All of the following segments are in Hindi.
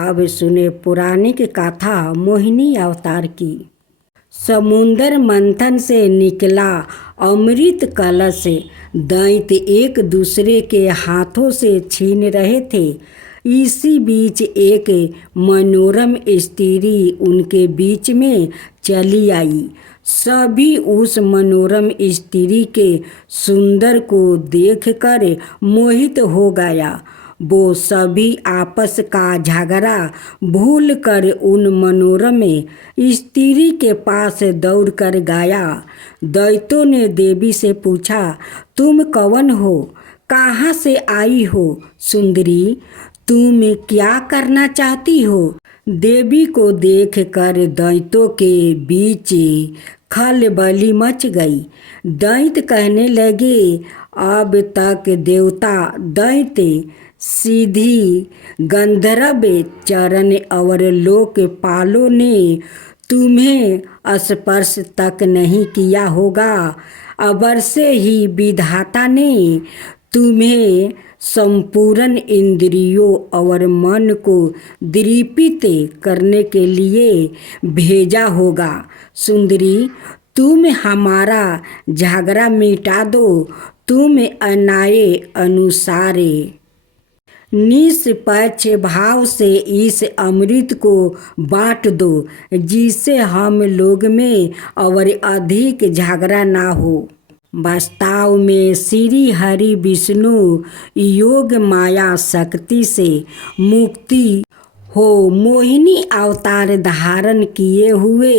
अब सुने पौराणिक कथा मोहिनी अवतार की। समुद्र मंथन से निकला अमृत कलश दैत्य एक दूसरे के हाथों से छीन रहे थे। इसी बीच एक मनोरम स्त्री उनके बीच में चली आई। सभी उस मनोरम स्त्री के सुंदर को देखकर मोहित हो गया। वो सभी आपस का झगड़ा भूल कर उन मनोरम स्त्री के पास दौड़ कर गया। दैत्यों ने देवी से पूछा, तुम कौन हो? कहाँ से आई हो सुंदरी? तुम क्या करना चाहती हो? देवी को देखकर दैत्यों के बीच खलबली मच गई। दैत्य कहने लगे, अब तक देवता, दैत्य, सीधी गंधर्व, चरण और लोकपालों ने तुम्हें स्पर्श तक नहीं किया होगा। अवश्य ही विधाता ने तुम्हें संपूर्ण इंद्रियों और मन को दीपित करने के लिए भेजा होगा। सुंदरी, तुम हमारा झगड़ा मिटा दो। तुम अन्याय अनुसार निष्पक्ष भाव से इस अमृत को बांट दो, जिससे हम लोग में और अधिक झगड़ा ना हो। वास्तव में श्री हरि विष्णु योग माया शक्ति से मुक्ति हो मोहिनी अवतार धारण किए हुए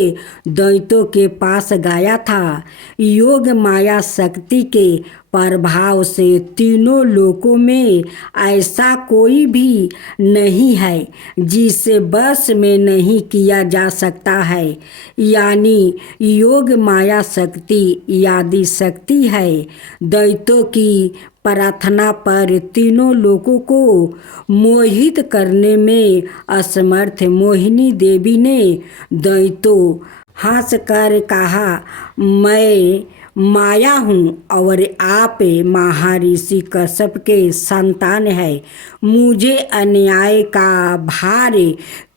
दैत्यों के पास गया था। योग माया शक्ति के प्रभाव से तीनों लोकों में ऐसा कोई भी नहीं है जिसे बस में नहीं किया जा सकता है। यानी योग माया शक्ति आदि शक्ति है। दैत्यों की प्रार्थना पर तीनों लोगों को मोहित करने में असमर्थ मोहिनी देवी ने दैत्यों हंसकर कहा, मैं माया हूँ और आप महर्षि कश्यप के संतान है। मुझे अन्याय का भार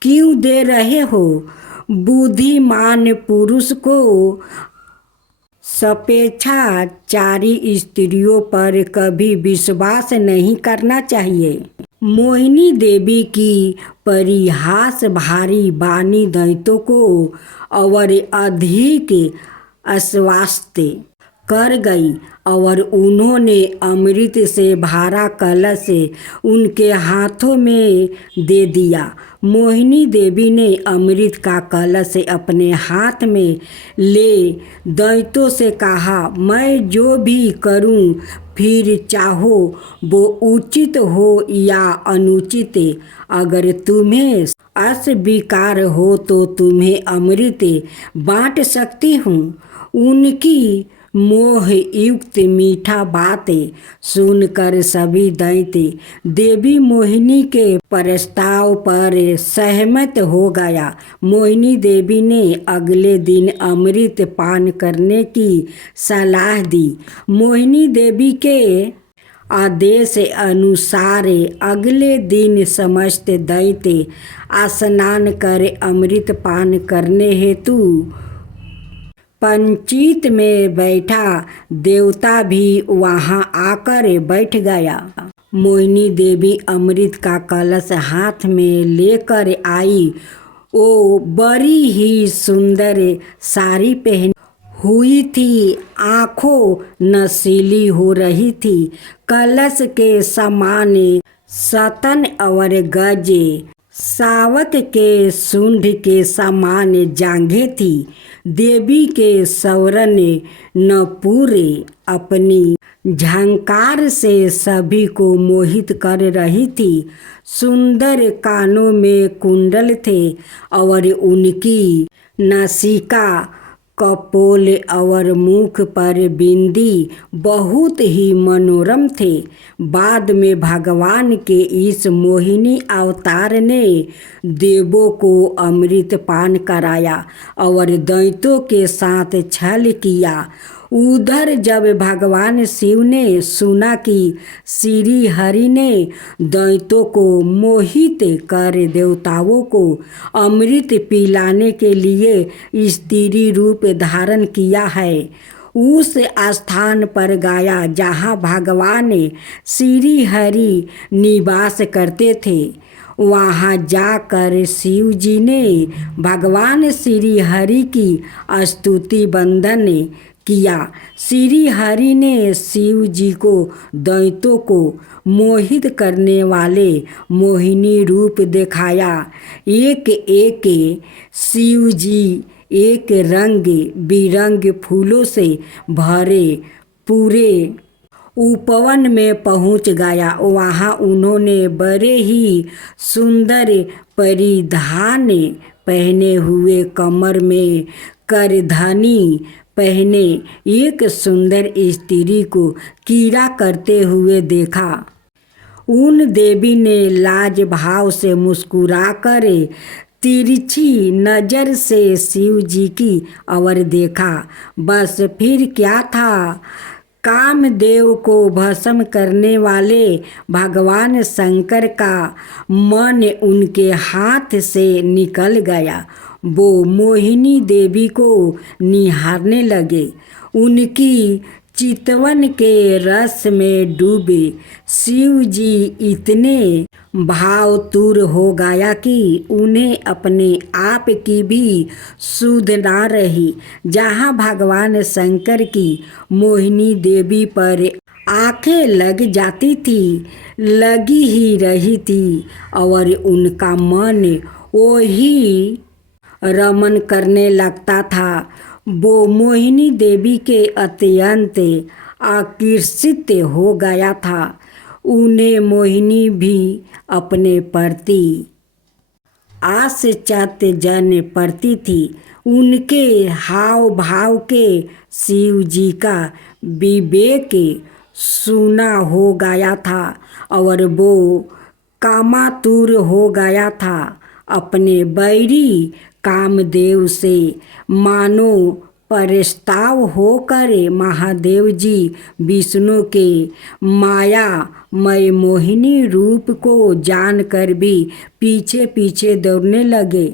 क्यों दे रहे हो? बुद्धिमान पुरुष को स्वेच्छाचारी स्त्रियों पर कभी विश्वास नहीं करना चाहिए। मोहिनी देवी की परिहास भारी वाणी दैत्यों को और अधिक आश्वस्त कर गई और उन्होंने अमृत से भरा कलश उनके हाथों में दे दिया। मोहिनी देवी ने अमृत का कलश अपने हाथ में ले दैत्यों से कहा, मैं जो भी करूं, फिर चाहो वो उचित हो या अनुचित, अगर तुम्हें अस्वीकार हो तो तुम्हें अमृत बांट सकती हूँ। उनकी मोह युक्त मीठा बातें सुनकर सभी दैत्य देवी मोहिनी के प्रस्ताव पर सहमत हो गया। मोहिनी देवी ने अगले दिन अमृत पान करने की सलाह दी। मोहिनी देवी के आदेश अनुसार अगले दिन समस्त दैत्य स्नान कर अमृत पान करने हेतु पंचीत में बैठा। देवता भी वहां आकर बैठ गया। मोहिनी देवी अमृत का कलश हाथ में लेकर आई। वो बड़ी ही सुंदर साड़ी पहनी हुई थी, आंखों नशीली हो रही थी। कलश के समान सतन और गजे, शावक के सूंड के समान जांघें थी। देवी के सवर्ण नपूरे अपनी झंकार से सभी को मोहित कर रही थी। सुंदर कानों में कुंडल थे और उनकी नासिका, कपोल और मुख पर बिंदी बहुत ही मनोरम थे। बाद में भगवान के इस मोहिनी अवतार ने देवों को अमृत पान कराया और दैत्यों के साथ छल किया। उधर जब भगवान शिव ने सुना कि श्री हरि ने दैत्यों को मोहित कर देवताओं को अमृत पिलाने के लिए स्त्री रूप धारण किया है, उस स्थान पर गया जहाँ भगवान श्री हरि निवास करते थे। वहाँ जाकर शिव जी ने भगवान श्री हरि की स्तुति वंदन किया। श्री हरि ने शिव जी को दैत्यों को मोहित करने वाले मोहिनी रूप दिखाया। एक एक शिव जी एक रंग बिरंग फूलों से भरे पूरे उपवन में पहुंच गया। वहाँ उन्होंने बड़े ही सुंदर परिधान पहने हुए, कमर में करधनी पहने एक सुंदर स्त्री को कीड़ा करते हुए देखा। उन देवी ने लाज भाव से मुस्कुराकर तिरछी नजर से शिव जी की ओर देखा। बस फिर क्या था, कामदेव को भस्म करने वाले भगवान शंकर का मन उनके हाथ से निकल गया। वो मोहिनी देवी को निहारने लगे। उनकी चितवन के रस में डूबे शिव जी इतने भावतुर हो गया कि उन्हें अपने आप की भी सुध ना रही। जहाँ भगवान शंकर की मोहिनी देवी पर आंखें लग जाती थी, लगी ही रही थी, और उनका मन वही रमन करने लगता था। वो मोहिनी देवी के अत्यंत आकर्षित हो गया था। उन्हें मोहिनी भी अपने प्रति आश्चर्यजन प्रती थी। उनके हाव भाव के शिव जी का विवेक सूना हो गया था और वो कामातुर हो गया था। अपने बैरी कामदेव से मानो प्रस्ताव होकर महादेव जी विष्णु के मायामय मोहिनी रूप को जानकर भी पीछे पीछे दौड़ने लगे।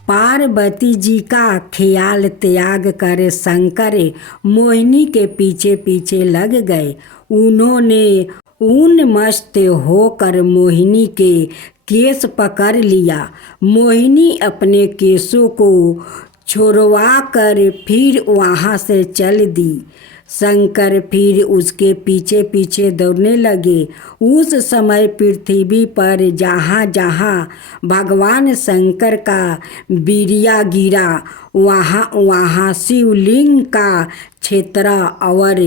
पार्वती जी का ख्याल त्याग कर शंकर मोहिनी के पीछे पीछे लग गए। उन्होंने उन्मस्त होकर मोहिनी के केस पकड़ लिया। मोहिनी अपने केसों को छुड़वा कर फिर वहाँ से चल दी। शंकर फिर उसके पीछे पीछे दौड़ने लगे। उस समय पृथ्वी पर जहाँ जहाँ भगवान शंकर का वीर्य गिरा, वहाँ वहाँ शिवलिंग का क्षेत्र और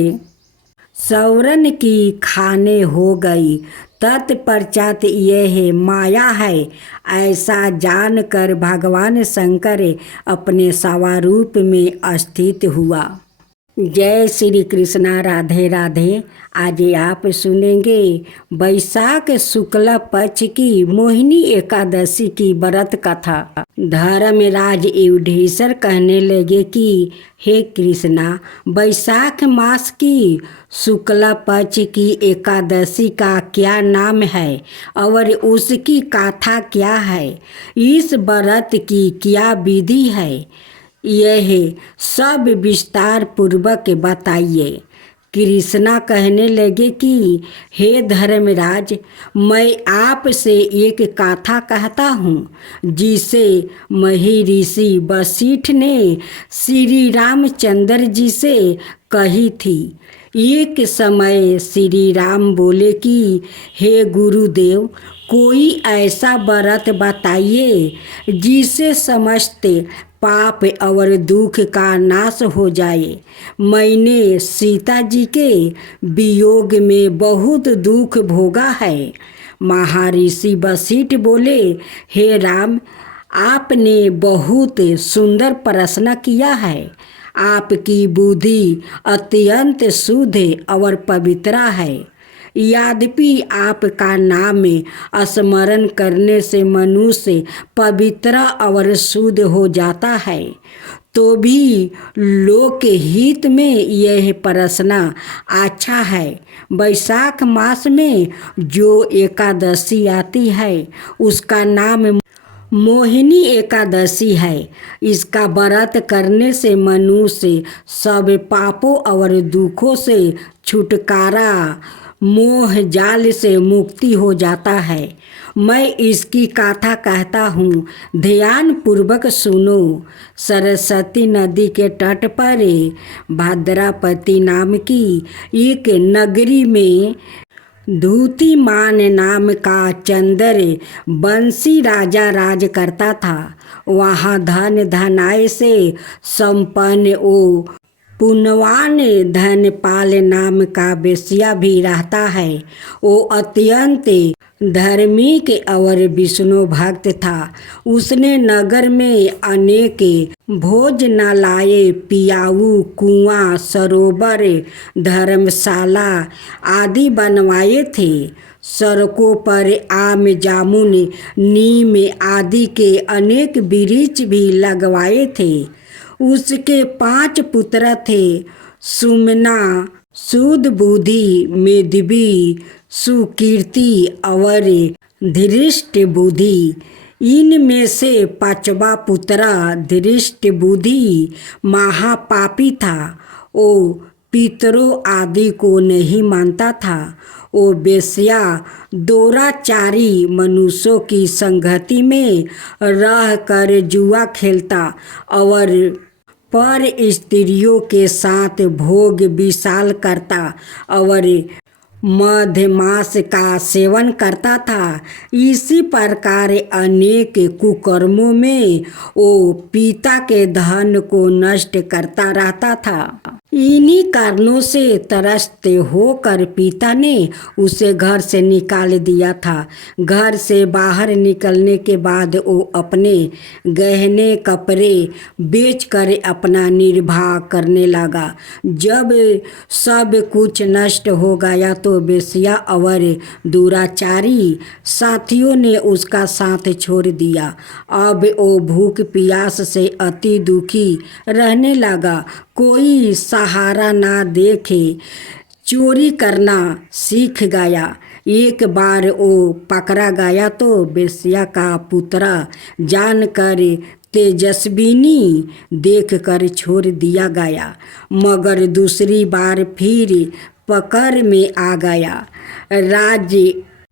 सौरन की खाने हो गई। तत्पश्चात यह माया है ऐसा जानकर भगवान शंकर अपने स्वरूप में स्थित हुआ। जय श्री कृष्णा। राधे राधे। आज आप सुनेंगे वैशाख शुक्ल पक्ष की मोहिनी एकादशी की व्रत कथा। धर्मराज युधिष्ठिर कहने लगे कि हे कृष्णा, वैशाख मास की शुक्ल पक्ष की एकादशी का क्या नाम है और उसकी कथा क्या है? इस व्रत की क्या विधि है? यह सब विस्तार पूर्वक बताइए। कृष्णा कहने लगे कि हे धर्मराज, मैं आपसे एक कथा कहता हूँ जिसे महर्षि वशिष्ठ ने श्री रामचंद्र जी से कही थी। एक समय श्री राम बोले कि हे गुरुदेव, कोई ऐसा व्रत बताइए जिससे समस्त पाप और दुख का नाश हो जाए। मैंने सीता जी के वियोग में बहुत दुख भोगा है। महर्षि वशिष्ठ बोले, हे राम, आपने बहुत सुंदर प्रश्न किया है। आपकी बुद्धि अत्यंत शुद्ध और पवित्र है। यद्यपि आपका नाम स्मरण करने से मनुष्य पवित्र और शुद्ध हो जाता है, तो भी लोक हित में यह प्रश्न अच्छा है। वैशाख मास में जो एकादशी आती है उसका नाम मोहिनी एकादशी है। इसका व्रत करने से मनुष्य सब पापों और दुखों से छुटकारा, मोह जाल से मुक्ति हो जाता है। मैं इसकी कथा कहता हूँ, ध्यान पूर्वक सुनो। सरस्वती नदी के तट पर भद्रापति नाम की एक नगरी में धूतिमान नाम का चंद्र वंशी राजा राज करता था। वहाँ धन धनाय से संपन्न ओ पुण्यवान धनपाल नाम का वेश्या भी रहता है। वो अत्यंत धार्मिक और विष्णु भक्त था। उसने नगर में अनेक भोजनालय, पियाऊ, कुआं, सरोवर, धर्मशाला आदि बनवाए थे। सड़कों पर आम, जामुन, नीम आदि के अनेक वृक्ष भी लगवाए थे। उसके 5 पुत्र थे, सुमना, सुदबुद्धि, मेदिनी, सुकीर्ति और धृष्ट बुद्धि। इनमें से 5वां पुत्र धृष्ट बुद्धि महापापी था। वो पितरों आदि को नहीं मानता था। वो वेश्या दुराचारी मनुष्यों की संगति में रहकर जुआ खेलता और पर स्त्रियों के साथ भोग विशाल करता और मधमास का सेवन करता था। इसी प्रकार अनेक कुकर्मों में वो पिता के धन को नष्ट करता रहता था। इन्हीं कारणों से त्रस्त होकर पिता ने उसे घर से निकाल दिया था। घर से बाहर निकलने के बाद वो अपने गहने कपड़े बेचकर अपना निर्वाह करने लगा। जब सब कुछ नष्ट हो गया तो वेश्या और दुराचारी साथियों ने उसका साथ छोड़ दिया। अब वो भूख प्यास से अति दुखी रहने लगा। कोई सहारा ना देखे चोरी करना सीख गया। एक बार वो पकड़ा गया तो वेश्या का पुत्र जानकर तेजस्विनी देखकर छोड़ दिया गया, मगर दूसरी बार फिर पकड़ में आ गया।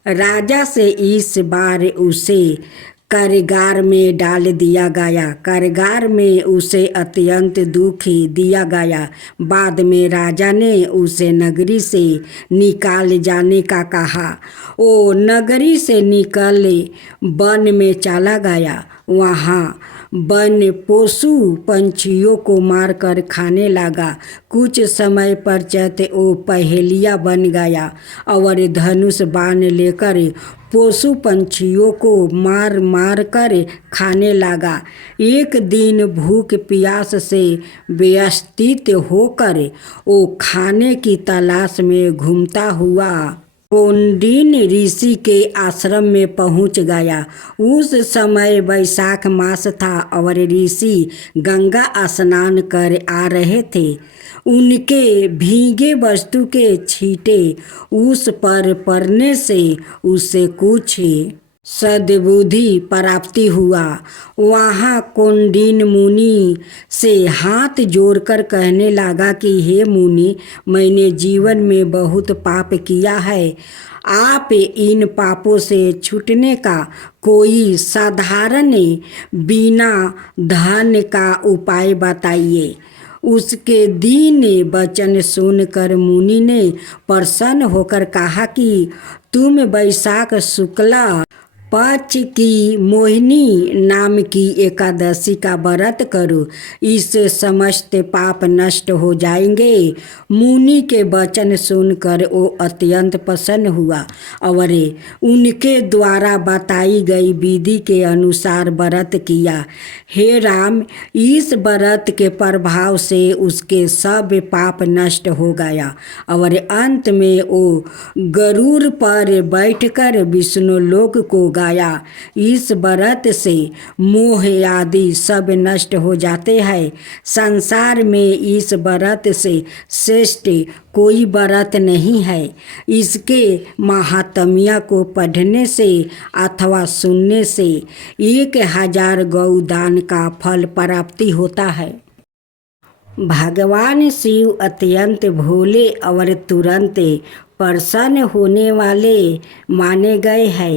राजा से इस बार उसे कारागार में डाल दिया गया। कारागार में उसे अत्यंत दुखी दिया गया। बाद में राजा ने उसे नगरी से निकाल जाने का कहा। वो नगरी से निकल वन में चला गया। वहाँ वन पशु पंछियों को मारकर खाने लगा। कुछ समय पश्चात वो पहेलिया बन गया और धनुष बाण लेकर पशु पंछियों को मार मार कर खाने लगा। एक दिन भूख प्यास से व्यथित होकर वो खाने की तलाश में घूमता हुआ कौंडिन्य ऋषि के आश्रम में पहुंच गया। उस समय वैशाख मास था और ऋषि गंगा स्नान कर आ रहे थे। उनके भीगे वस्तु के छींटे उस पर पड़ने से उसे कुछ सद्बुद्धि प्राप्ति हुआ। वहाँ कौंडिन्य मुनि से हाथ जोड़कर कहने लगा कि हे मुनि, मैंने जीवन में बहुत पाप किया है। आप इन पापों से छूटने का कोई साधारण बिना धन का उपाय बताइए। उसके दीन वचन सुनकर मुनि ने प्रसन्न होकर कहा कि तुम वैशाख शुक्ला पक्ष की मोहिनी नाम की एकादशी का व्रत करो, इससे समस्त पाप नष्ट हो जाएंगे। मुनि के वचन सुनकर वो अत्यंत प्रसन्न हुआ और उनके द्वारा बताई गई विधि के अनुसार व्रत किया। हे राम, इस व्रत के प्रभाव से उसके सब पाप नष्ट हो गया और अंत में वो गरुड़ पर बैठकर विष्णु लोक को गया। इस व्रत से मोह आदि सब नष्ट हो जाते हैं। संसार में इस व्रत से श्रेष्ठ कोई व्रत नहीं है। इसके महात्म्य को पढ़ने से अथवा सुनने से 1000 गौदान का फल प्राप्ति होता है। भगवान शिव अत्यंत भोले और तुरंत प्रसन्न होने वाले माने गए हैं।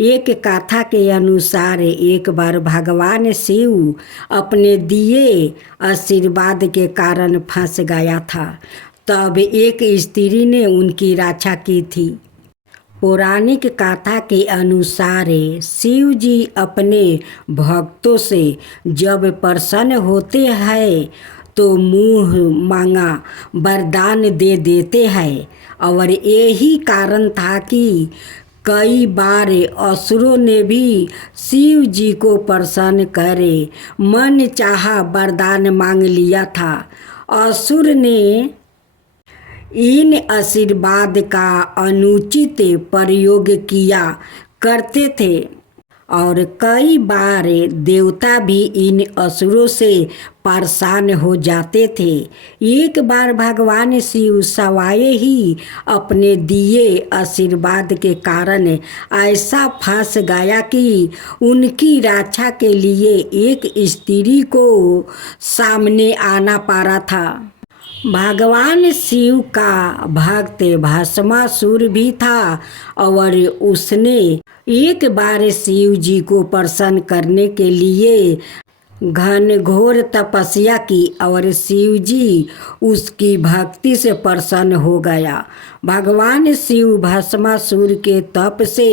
एक कथा के अनुसार एक बार भगवान शिव अपने दिए आशीर्वाद के कारण फंस गया था। तब एक स्त्री ने उनकी रक्षा की थी। पौराणिक कथा के अनुसार शिव जी अपने भक्तों से जब प्रसन्न होते हैं तो मुँह मांगा वरदान दे देते हैं। और यही कारण था कि कई बार असुरों ने भी शिव जी को प्रसन्न करे मन चाहा वरदान मांग लिया था। असुर ने इन आशीर्वाद का अनुचित प्रयोग किया करते थे और कई बार देवता भी इन असुरों से परेशान हो जाते थे। एक बार भगवान शिव सवाए ही अपने दिए आशीर्वाद के कारण ऐसा फंस गया कि उनकी रक्षा के लिए एक स्त्री को सामने आना पड़ा था। भगवान शिव का भक्त भस्मासुर भी था और उसने एक बार शिव जी को प्रसन्न करने के लिए घनघोर तपस्या की और शिव जी उसकी भक्ति से प्रसन्न हो गया। भगवान शिव भस्मासुर के तप से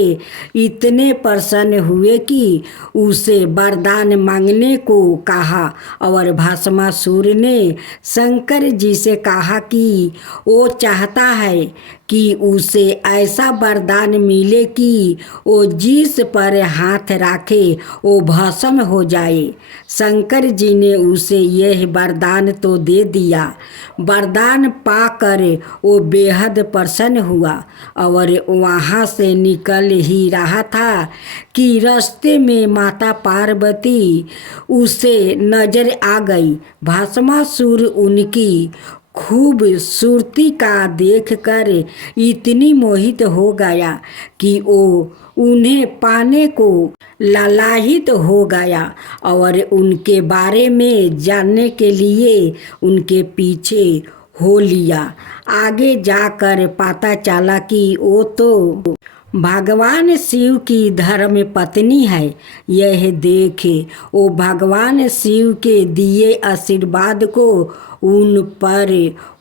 इतने प्रसन्न हुए कि उसे वरदान मांगने को कहा और भस्मासुर ने शंकर जी से कहा कि वो चाहता है कि उसे ऐसा वरदान मिले कि वो जिस पर हाथ रखे वो भस्म हो जाए। शंकर जी ने उसे यह वरदान तो दे दिया। वरदान पाकर वो बेहद प्रसन्न हुआ और वहाँ से निकल ही रहा था कि रास्ते में माता पार्वती उसे नजर आ गई। भस्मासुर उनकी खूबसूरती का देखकर इतनी मोहित हो गया कि वो उन्हें पाने को लालायित हो गया और उनके बारे में जानने के लिए उनके पीछे हो लिया। आगे जाकर पता चला कि वो तो भगवान शिव की धर्म पत्नी है। यह देखे वो भगवान शिव के दिए आशीर्वाद को उन पर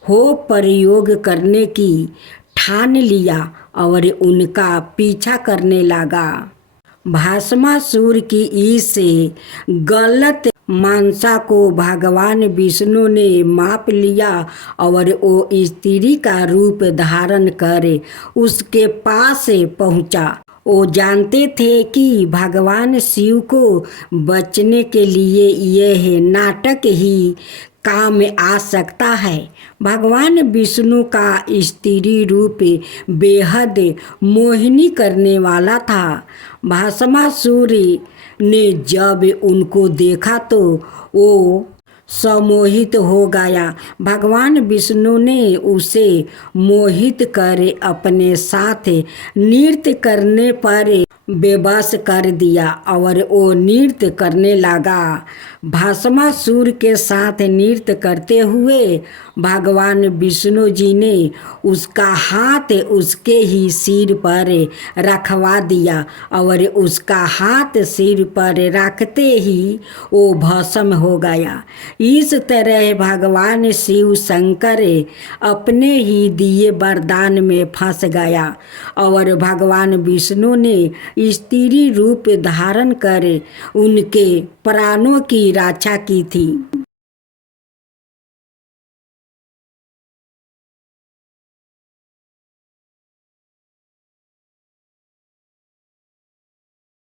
हो प्रयोग करने की ठान लिया और उनका पीछा करने लगा। भस्मासुर की इस गलत मानसा को भगवान विष्णु ने माप लिया और वो स्त्री का रूप धारण कर उसके पास पहुंचा। वो जानते थे कि भगवान शिव को बचने के लिए यह नाटक ही काम में आ सकता है। भगवान विष्णु का स्त्री रूप बेहद मोहिनी करने वाला था। भस्मासुर ने जब उनको देखा तो वो सम्मोहित हो गया। भगवान विष्णु ने उसे मोहित कर अपने साथ नृत्य करने पर बेबस कर दिया और वो नृत्य करने लगा। भस्मासुर के साथ नृत्य करते हुए भगवान विष्णु जी ने उसका हाथ उसके ही सिर पर रखवा दिया और उसका हाथ सिर पर रखते ही वो भस्म हो गया। इस तरह भगवान शिव शंकर अपने ही दिए वरदान में फंस गया और भगवान विष्णु ने स्त्री रूप धारण कर उनके प्राणों की रक्षा की थी।